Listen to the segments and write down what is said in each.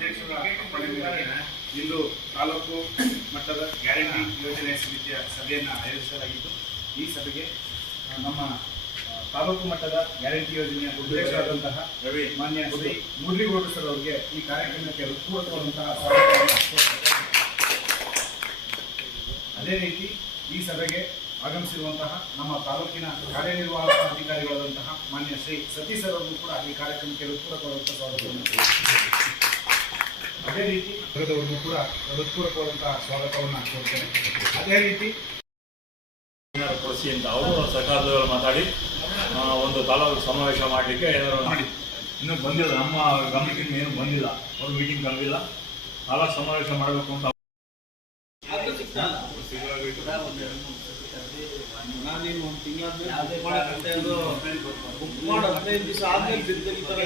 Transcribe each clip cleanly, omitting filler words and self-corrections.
ಅಧ್ಯಕ್ಷರ ಅಪ್ಪಣೆ ಮೇರೆಗೆ ಇಂದು ತಾಲೂಕು ಮಟ್ಟದ ಗ್ಯಾರಂಟಿ ಯೋಜನೆ ಸಮಿತಿಯ ಸಭೆಯನ್ನು ಆಯೋಜಿಸಲಾಗಿದ್ದು, ಈ ಸಭೆಗೆ ನಮ್ಮ ತಾಲೂಕು ಮಟ್ಟದ ಗ್ಯಾರಂಟಿ ಯೋಜನೆಯ ಅಧ್ಯಕ್ಷರಾದಂತಹ ಮಾನ್ಯ ಶ್ರೀ ಮುರಳೀಗೌಡ ಸರ್ ಅವರಿಗೆ ಈ ಕಾರ್ಯಕ್ರಮಕ್ಕೆ ಹೃತ್ಪೂರ್ವಕವಾದಂತಹ ಸ್ವಾಗತವನ್ನು. ಅದೇ ರೀತಿ ಈ ಸಭೆಗೆ ಆಗಮಿಸಿರುವಂತಹ ನಮ್ಮ ತಾಲೂಕಿನ ಕಾರ್ಯನಿರ್ವಾಹಕ ಅಧಿಕಾರಿಗಳಾದಂತಹ ಮಾನ್ಯ ಶ್ರೀ ಸತೀಶ್ ಅವರಿಗೂ ಕೂಡ ಈ ಕಾರ್ಯಕ್ರಮಕ್ಕೆ ಹೃತ್ಪೂರ್ವಕವಾದಂತಹ ಸ್ವಾಗತವನ್ನು. ಅದೇ ರೀತಿ ಅವರಿಗೂ ಕೂಡ ಹೃತ್ಪೂರ್ವಕವಾದಂತಹ ಸ್ವಾಗತವನ್ನು ಕೊಡ್ತೇನೆ. ಅದೇ ರೀತಿ ಕೊಡಿಸಿ ಅಂತ ಅವರು ಸರ್ಕಾರದವರು ಮಾತಾಡಿ ಒಂದು ತಾಲೂಕು ಸಮಾವೇಶ ಮಾಡಲಿಕ್ಕೆ ಏನಾದ್ರು ಮಾಡಿ ಇನ್ನೂ ಬಂದಿಲ್ಲ, ನಮ್ಮ ಗಮನಕ್ಕೆ ಏನು ಬಂದಿಲ್ಲ, ಅವರು ಮೀಟಿಂಗ್ ಕರೆದಿಲ್ಲ, ತಾಲೂಕು ಸಮಾವೇಶ ಮಾಡಬೇಕು ಅಂತ ನಾನೇನು ಒಂದು ತಿಂಗಳಾದ್ಮೇಲೆ ಬುಕ್ ಮಾಡಿ 15 ದಿವಸ ಆದ್ಮೇಲೆ ಬಿಡ್ತಾರೆ.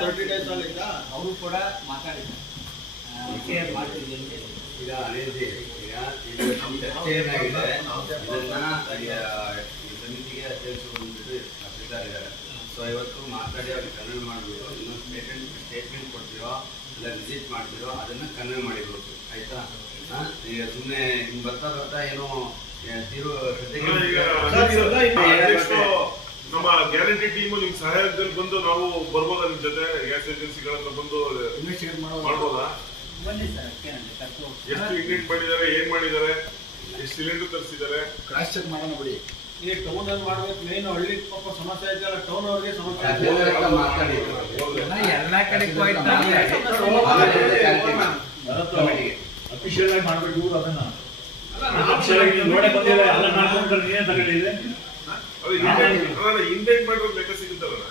30 ಡೇಸ್ ಆಗಿದ್ದ ಅವರು ಕೂಡ ಮಾತಾಡಿದ್ದಾರೆ. ಈಗ ಅನೇಕ ನಮ್ಮ ಚರ್ಚೆ ಏನಾಗಿದೆ, ಇದನ್ನ ಈ ಸಮಿತಿಗೆ ಅಧ್ಯಕ್ಷರು ಬಂದ್ಬಿಟ್ಟು ಇದ್ದಾರೆ. ಸೊ ಇವತ್ತು ಮಾತಾಡಿ ಅವ್ರಿಗೆ ಕನ್ವೆ ಮಾಡಿಬಿಟ್ಟು ಇನ್ನೊಂದು ಸ್ಟೇಟ್ಮೆಂಟ್ ಕೊಡ್ತೀರೋ ಇಲ್ಲ ವಿಸಿಟ್ ಮಾಡ್ತೀರೋ ಅದನ್ನ ಕನ್ವೆ ಮಾಡಿರ್ಬೇಕು, ಆಯ್ತಾ? ಈಗ ಸುಮ್ಮನೆ ಹಿಂಗೆ ಬರ್ತಾ ಏನೋ ತೀರು ನಮ್ಮ ಗ್ಯಾರಂಟಿ ಟೀಮು ನಿಮ್ ಸಹಾಯದಲ್ಲಿ ಬಂದು ನಾವು ಬರ್ಬೋದಾ? ನಿಮ್ ಜೊತೆ ಗ್ಯಾಸ್ ಏಜೆನ್ಸಿಗಳ ಹತ್ರ ಬಂದು ಮಾಡ್ಬೋದಾ? ಎಷ್ಟು ಇಂಡಿಯನ್ ಮಾಡಿದ್ದಾರೆ, ಏನ್ ಮಾಡಿದ್ದಾರೆ, ಎಷ್ಟು ಸಿಲಿಂಡರ್ ತರಿಸಿದ್ದಾರೆ, ಕ್ರಾಸ್ ಚೆಕ್ ಮಾಡೋಣ ಬಿಡಿ. ಈ ಟೌನ್ ಅಲ್ಲಿ ಮಾಡ್ಬೇಕು. ಮೇನ್ ಹಳ್ಳಿ ಪಾಪ ಸಮಸ್ಯೆ ಐತಲ್ಲ, ಟೌನ್ ಅವ್ರಿಗೆ ಸಮಸ್ಯೆ ಮಾತಾಡಿ ಎಲ್ಲಾ ಕಡೆ ಅಫಿಷಿಯಲ್ ಆಗಿ ಮಾಡ್ಬೇಕು. ಇವರು ಅದನ್ನ ನೋಡೇ ಬಂದಿದೆ, ಎಲ್ಲ ಮಾಡ್ಕೊಂಡ್ರೆ ನೀನೇ ತಗೊಂಡಿದೆ. ಇಂಡಿಯನ್ ಮಾಡಿರೋ ಲೆಕ್ಕ ಸಿಗುತ್ತಲ್ಲ,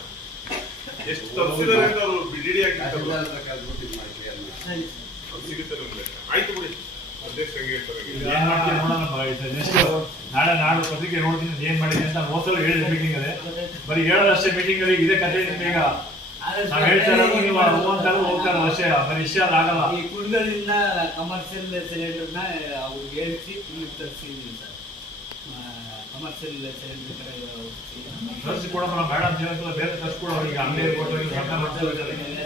ಎಷ್ಟು ತರಿಸಿದ್ದಾರೆ ಅಂತ ಅವರು ಡಿಡಿ ಆಗಿರ್ತಾರಲ್ಲ, ಸಿಗುತ್ತೆ ನಮ್ಗೆ ಲೆಕ್ಕ. ಆಯ್ತು ಬಿಡಿ, ಅಧ್ಯಕ್ಷ ಏನ್ ಮಾಡ್ತೀನಿ ನೋಡೋಣ. ನೆಕ್ಸ್ಟ್ ನಾಳೆ ಪತ್ರಿಕೆ ನೋಡ್ತೀನಿ ಏನ್ ಮಾಡಿದೆ ಅಂತ. ಹೋದ್ಸಲ ಹೇಳಿದ ಮೀಟಿಂಗ್ ಅದೇ, ಬರೀ ಹೇಳೋದಷ್ಟೇ ಮೀಟಿಂಗ್ ಅಲ್ಲಿ ಇದೆ ಕಥೆ. ನಿಮ್ಗೆ ಈಗ ನಾವ್ ಹೇಳ್ತಾ ಇರೋದು ನೀವು ಹೋಗ್ತಾರ ಅಷ್ಟೇ, ಬರೀ ಇಷ್ಟ ಆಗಲ್ಲ. ಈ ಕುಂಡಲಿಂದ ಕಮರ್ಷಿಯಲ್ ಸಿಲಿಂಡರ್ನ ಅವ್ರಿಗೆ ಹೇಳಿಸಿ ತರಿಸಿದ್ದೀನಿ ಸರ್. ಕಮರ್ಷಿಯಲ್ ಸಿಲಿಂಡರ್ ತರಿಸಿ ಕೊಡೋ ಬೇಡ ಅಂತ ಹೇಳಿದ್ರೆ ಬೇರೆ ತರಿಸಿ ಕೊಡೋ. ಈಗ ಅಂಗಡಿ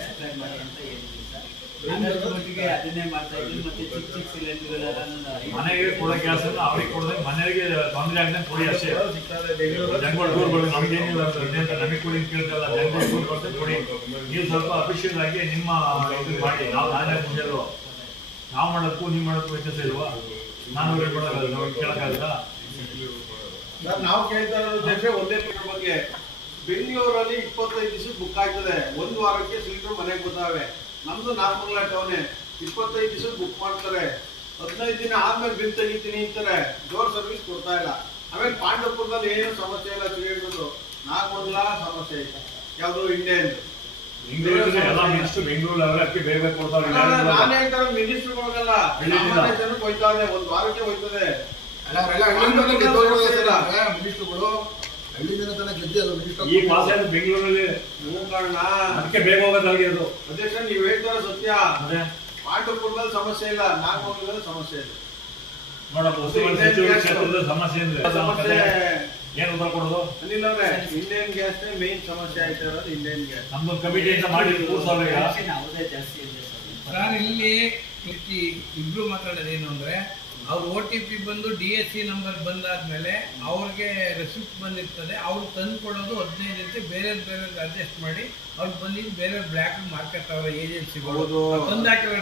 ಸಪ್ಲೈ ಮಾಡಿ ಅಂತ ಹೇಳಿದ್ವಿ ಸರ್. ಮಟ್ಟಿಗೆ ಅದನ್ನೇ ಮಾಡ್ತಾ ಇದ್ವಿ. ಮತ್ತೆ ಚಿಕ್ಕ ಸಿಲಿಂಡರ್ಗಳೆಲ್ಲ ಮನೆಗೆ ಕೊಡೋ ಗ್ಯಾಸ್ ಅನ್ನು ಅವ್ರಿಗೆ ಕೊಡೋದಾಗ ಮನೆಗೆ ತೊಂದರೆ ಆಗದೆ ಕೊಡಿ ಅಷ್ಟೇ. ಜನಗಳು ಟೂರ್ಗಳು ನಮ್ಗೇನಿಲ್ಲ ಅಂತ ನಮಗೆ ಕೊಡಿ ಕೇಳ್ತಲ್ಲ, ಜನಗಳು ಟೂರ್ ಬರ್ತದೆ ಕೊಡಿ. ನೀವು ಸ್ವಲ್ಪ ಅಫಿಷಿಯಲ್ ಆಗಿ ನಿಮ್ಮ ಇದು ಮಾಡಿ. ನಾವು ನಾನೇ ಮುಂದೆಲ್ಲೋ ನಾವು ಮಾಡೋದಕ್ಕೂ ನೀವು ಮಾಡೋದಕ್ಕೂ ವ್ಯತ್ಯಾಸ ಇಲ್ವಾ? ನಾನು ಕೊಡೋಕ್ಕಾಗಲ್ಲ, ನಾವು ಕೇಳೋಕ್ಕಾಗಲ್ಲ. ನಾವು ಕೇಳ್ತಾ ಇರೋದು ಒಂದೇ ಬಗ್ಗೆ. ಬೆಂಗಳೂರಲ್ಲಿ 25 ದಿವಸ ಬುಕ್ ಆಗ್ತದೆ, ಒಂದು ವಾರಕ್ಕೆ ಸಿಲಿಂಡರ್ ಮನೆಗೆ ಗೊತ್ತಾವೆ. ನಮ್ದು ನಾರ್ಮಲ್ ಟೌನೆ 25 ದಿವಸ ಬುಕ್ ಮಾಡ್ತಾರೆ. 15 ದಿನ ಆದ್ಮೇಲೆ ಬಿಲ್ ತೆಗಿತೀನಿ ಅಂತಾರೆ. ಡೋರ್ ಸರ್ವಿಸ್ ಕೊಡ್ತಾ ಇಲ್ಲ. ಆಮೇಲೆ ಪಾಂಡವಪುರದಲ್ಲಿ ಏನು ಸಮಸ್ಯೆ ಇಲ್ಲ, ಸಿಲಿಂಡರ್ದು. ನಾಗಮಂಗಲ ಸಮಸ್ಯೆ ಇಲ್ಲ. ಯಾವ್ದು ಇಂಡಿಯನ್ ಬೆಂಗಳೂರು ಅವರಕ್ಕೆ ಬೇಗ ಕೊಡ್ತಾರೆ. ನಾನು ಹೇಳ್ತಾರೆ ಮಿನಿಸ್ಟರ್ಗಳಿಗೆಲ್ಲ ಸಾಮಾನ್ಯ ಜನಕ್ಕೆ ಹೋಯ್ತಾರೆ, ಒಂದು ವಾರಕ್ಕೆ ಹೋಯ್ತದೆ. ಈ ಮಾಸ ಬೆಂಗಳೂರಲ್ಲಿ ಅದಕ್ಕೆ ಬೇಗ ಹೋಗೋದಾಗಿ ಅದು. ಅಧ್ಯಕ್ಷ ನೀವು ಹೇಳ್ತಾರೆ ಸತ್ಯ. ಪಾಂಡವಪುರದಲ್ಲಿ ಸಮಸ್ಯೆ ಇಲ್ಲ, ನಾಗಮಂಗಲದಲ್ಲಿ ಸಮಸ್ಯೆ ಇದೆ. ನೋಡಪ್ಪ, ಸಮಸ್ಯೆ ಅಂದ್ರೆ ಏನ್ ಉತ್ತರ ಕೊಡೋದು? ಅನಿಲ್ ಅವ್ರೆ, ಇಂಡಿಯನ್ ಗ್ಯಾಸ್ ಮೇನ್ ಸಮಸ್ಯೆ ಆಯ್ತಾ ಇರೋದು. ಇಂಡಿಯನ್ ಗ್ಯಾಸ್ ನಮ್ದು ಕಮಿಟಿ ಅಂತ ಮಾಡಿ ಯಾವುದೇ ಜಾಸ್ತಿ ಇದೆ ಸರ್. ಇಲ್ಲಿ ಇಬ್ರು ಮಾತಾಡೋದೇನು ಅಂದ್ರೆ, ಅವ್ರ OTP ಬಂದು DSC ನಂಬರ್ ಬಂದಾದ್ಮೇಲೆ ಅವ್ರಿಗೆ ರೆಸಿಪ್ಟ್ ಬಂದಿರ್ತದೆ. ಅವ್ರು ತಂದು ಕೊಡೋದು 15 ದಿನಕ್ಕೆ ಬೇರೆ ಅಡ್ಜಸ್ಟ್ ಮಾಡಿ ಅವ್ರಿಗೆ ಬಂದಿದ್ದು ಬೇರೆ ಬ್ಲ್ಯಾಕ್ ಮಾರ್ಕೆಟ್ ಅವರ ಏಜೆನ್ಸಿಗಳು ತಂದಾಕಿರೋ